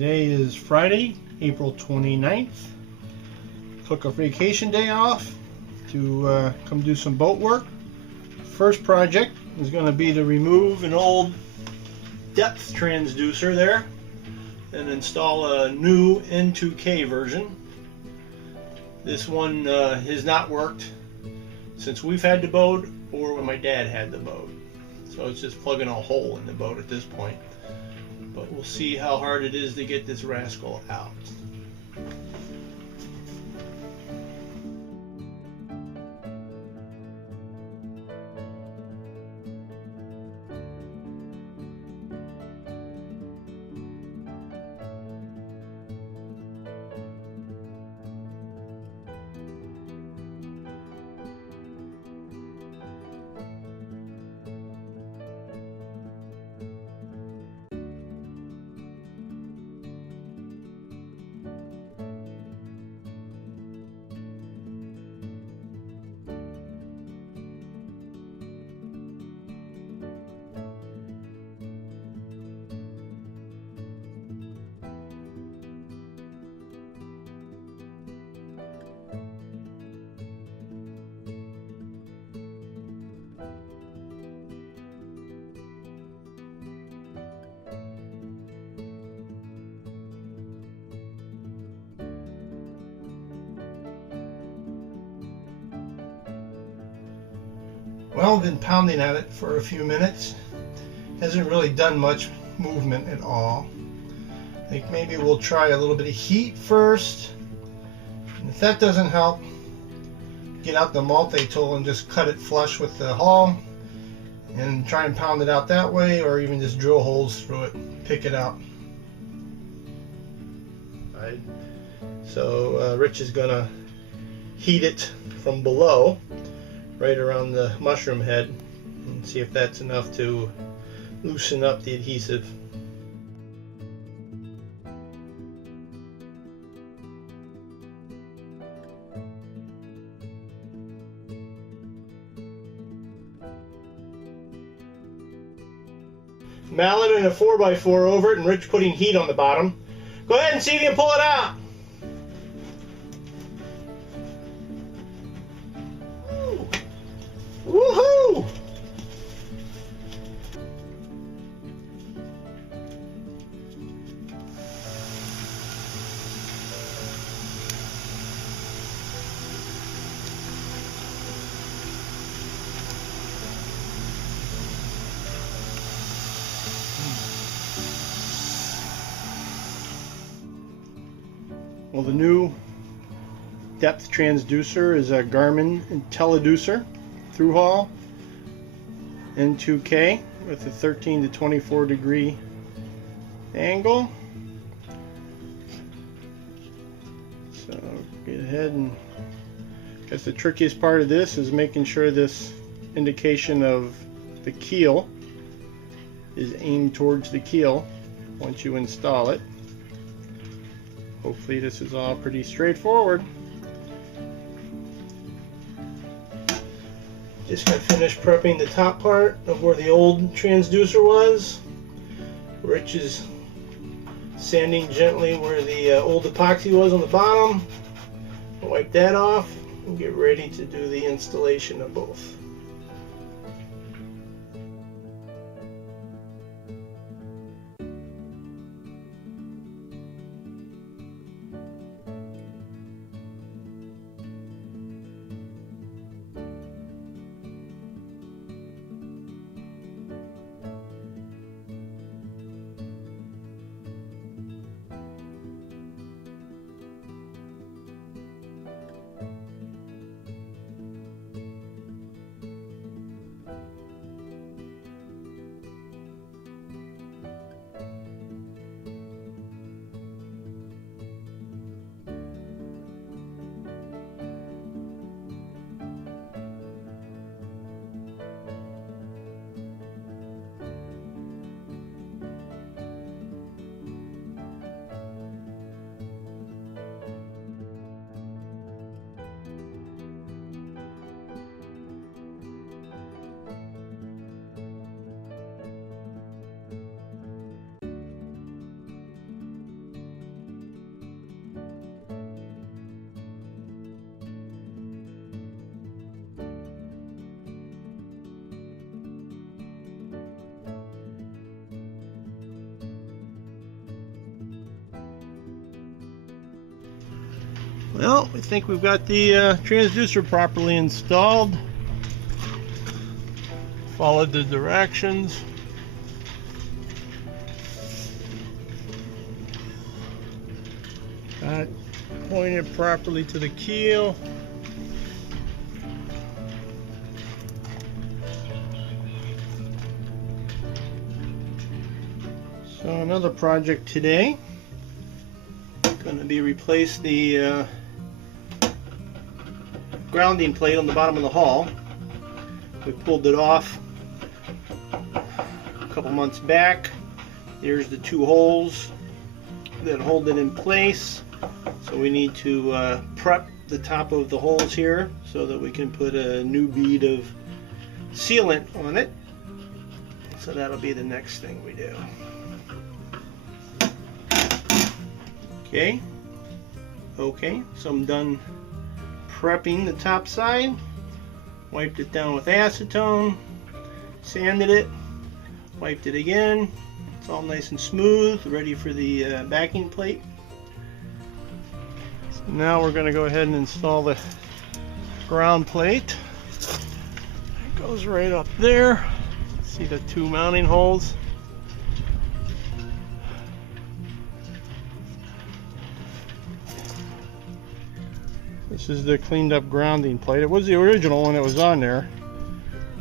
Today is Friday, April 29th. Took a vacation day off to come do some boat work. First project is going to be to remove an old depth transducer there and install a new N2K version. This one has not worked since we've had the boat or when my dad had the boat. So it's just plugging a hole in the boat at this point. But we'll see how hard it is to get this rascal out. Well, I've been pounding at it for a few minutes. Hasn't really done much movement at all. I think maybe we'll try a little bit of heat first. And if that doesn't help, get out the multi-tool and just cut it flush with the hull and try and pound it out that way, or even just drill holes through it, pick it out. Right. So Rich is gonna heat it from below, right around the mushroom head, and see if that's enough to loosen up the adhesive. Mallet and a 4x4 over it, and Rich putting heat on the bottom. Go ahead and see if you can pull it out. Woohoo! Well, the new depth transducer is a Garmin Intelliducer through haul N2K with a 13 to 24 degree angle. So get ahead, and I guess the trickiest part of this is making sure this indication of the keel is aimed towards the keel once you install it. Hopefully this is all pretty straightforward. Just got finished prepping the top part of where the old transducer was. Rich is sanding gently where the old epoxy was on the bottom. I'll wipe that off and get ready to do the installation of both. Well, we think we've got the transducer properly installed. Followed the directions. Got pointed properly to the keel. So another project today, going to be replace the grounding plate on the bottom of the hull. We pulled it off a couple months back. There's the two holes that hold it in place. So we need to prep the top of the holes here so that we can put a new bead of sealant on it. So that'll be the next thing we do. Okay, so I'm done prepping the top side. Wiped it down with acetone, sanded it, wiped it again. It's all nice and smooth, ready for the backing plate. So now we're going to go ahead and install the ground plate. It goes right up there. See the two mounting holes. This is the cleaned up grounding plate. It was the original one that was on there.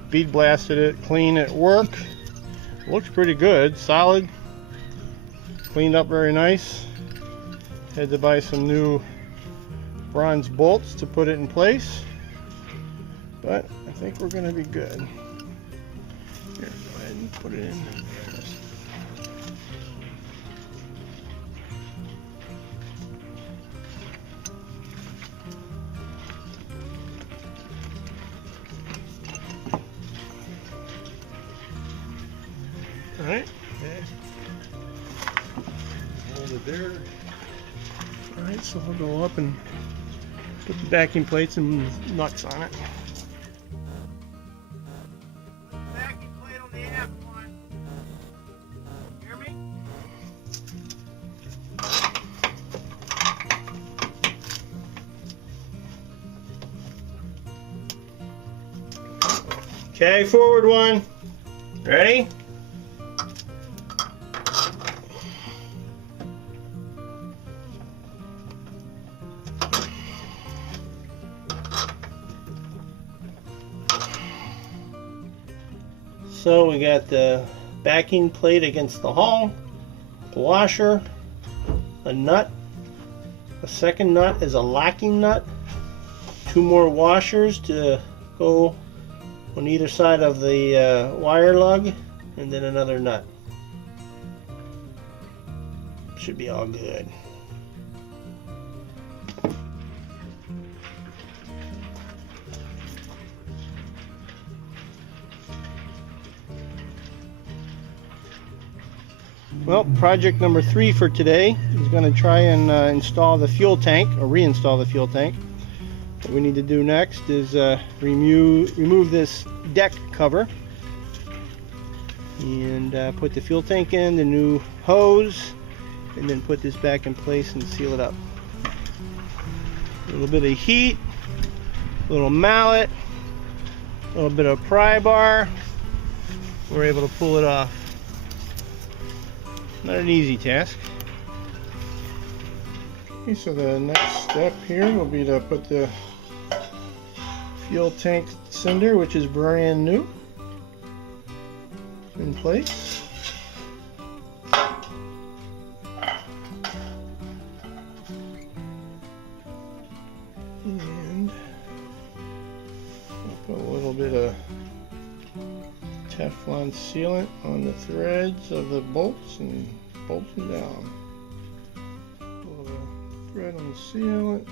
Bead blasted it, clean at work. Looks pretty good, solid. Cleaned up very nice. Had to buy some new bronze bolts to put it in place. But I think we're gonna be good. Here, go ahead and put it in. Alright. Okay. Hold it there. Alright, so we'll go up and put the backing plates and nuts on it. Backing plate on the aft one. Hear me? Okay, forward one. Ready? So we got the backing plate against the hull, the washer, a nut, a second nut is a locking nut, two more washers to go on either side of the wire lug, and then another nut. Should be all good. Well, project number 3 for today is going to try and install the fuel tank, or reinstall the fuel tank. What we need to do next is remove this deck cover and put the fuel tank in, the new hose, and then put this back in place and seal it up. A little bit of heat, a little mallet, a little bit of pry bar. We're able to pull it off. Not an easy task. Okay, so the next step here will be to put the fuel tank cylinder, which is brand new, in place. And we'll put a little bit of Teflon sealant on the threads of the bolts and bolt them down. Pull the thread on the sealant.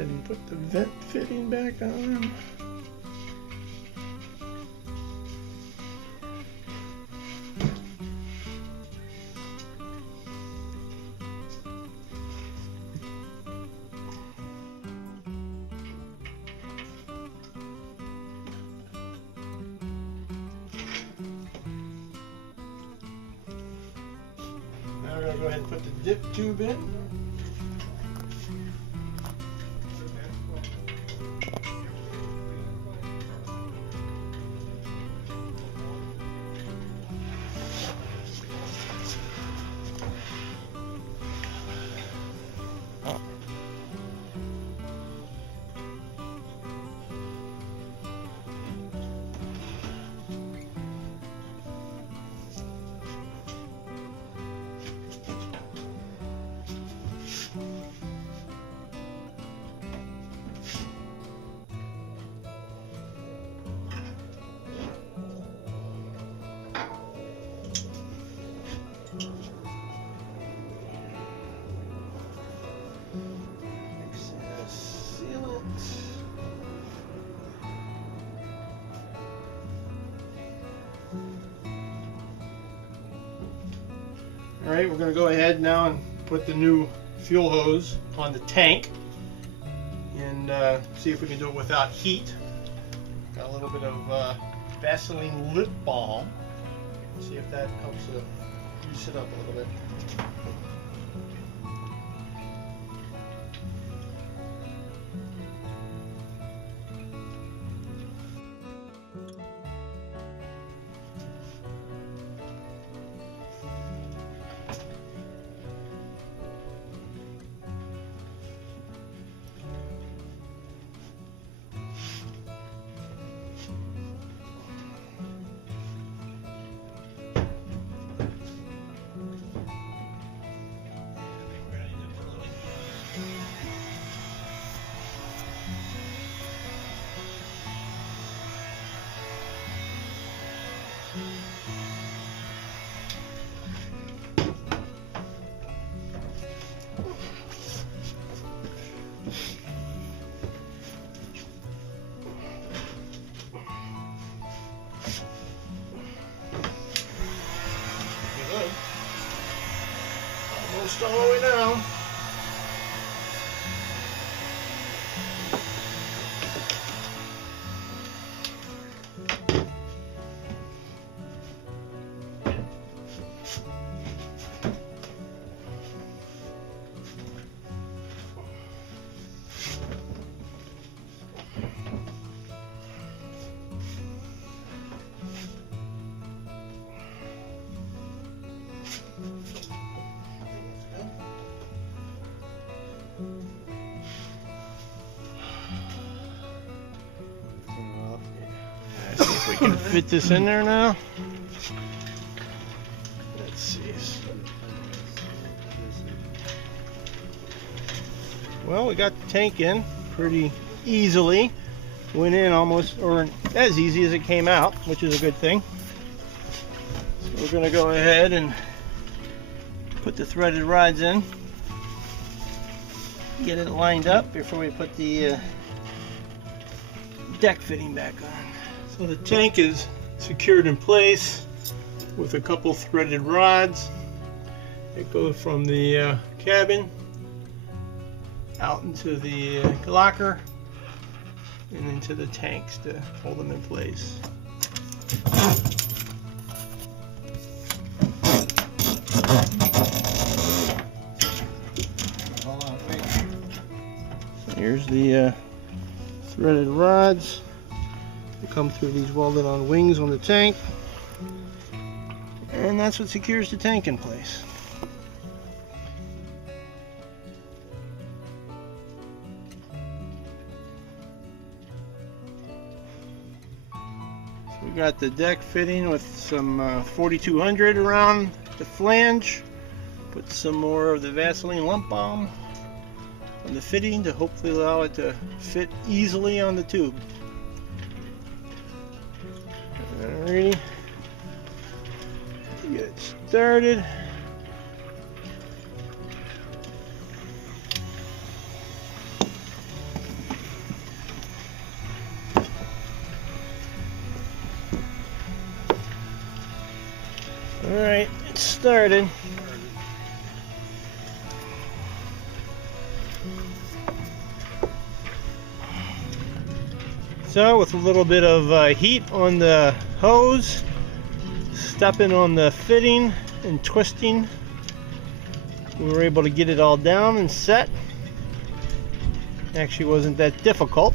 ahead and put the vent fitting back on. Now we're going to go ahead and put the dip tube in. Alright, we're going to go ahead now and put the new fuel hose on the tank and see if we can do it without heat. Got a little bit of Vaseline lip balm. See if that helps to grease it up a little bit. Almost all the way down. We can fit this in there now. Let's see. Well, we got the tank in pretty easily. Went in almost, or as easy as it came out, which is a good thing. So we're going to go ahead and put the threaded rods in. Get it lined up before we put the deck fitting back on. So the tank is secured in place with a couple threaded rods that go from the cabin out into the locker and into the tanks to hold them in place. So here's the threaded rods. They come through these welded on wings on the tank, and that's what secures the tank in place. So we got the deck fitting with some 4200 around the flange. Put some more of the Vaseline lump balm on the fitting to hopefully allow it to fit easily on the tube. Alrighty, get it started. Alright, it started. So with a little bit of heat on the hose, stepping on the fitting and twisting, we were able to get it all down and set. Actually wasn't that difficult.